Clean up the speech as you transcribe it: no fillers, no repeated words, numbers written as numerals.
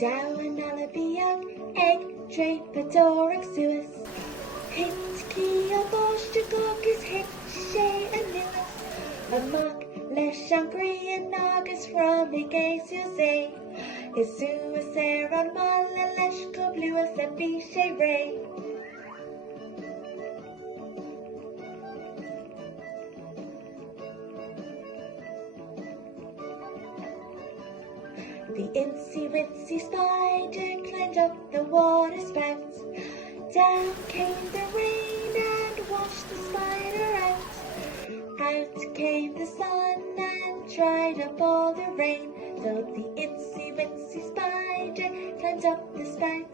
Down Alabium, egg, trade, Pedoric, Suis, Caint, Kia, Bosch, Gorgus, Hitch, Shay, and Lewis, a mock, Lesh, Angry, and Nagus, from a gay Suze, is Suis, Aaron, Mala, Lesh, Cob, Lewis, and Bishay, Ray. The Incy Wincy spider climbed up the water spout. Down came the rain and washed the spider out. Out came the sun and dried up all the rain. So the Incy Wincy spider climbed up the spout.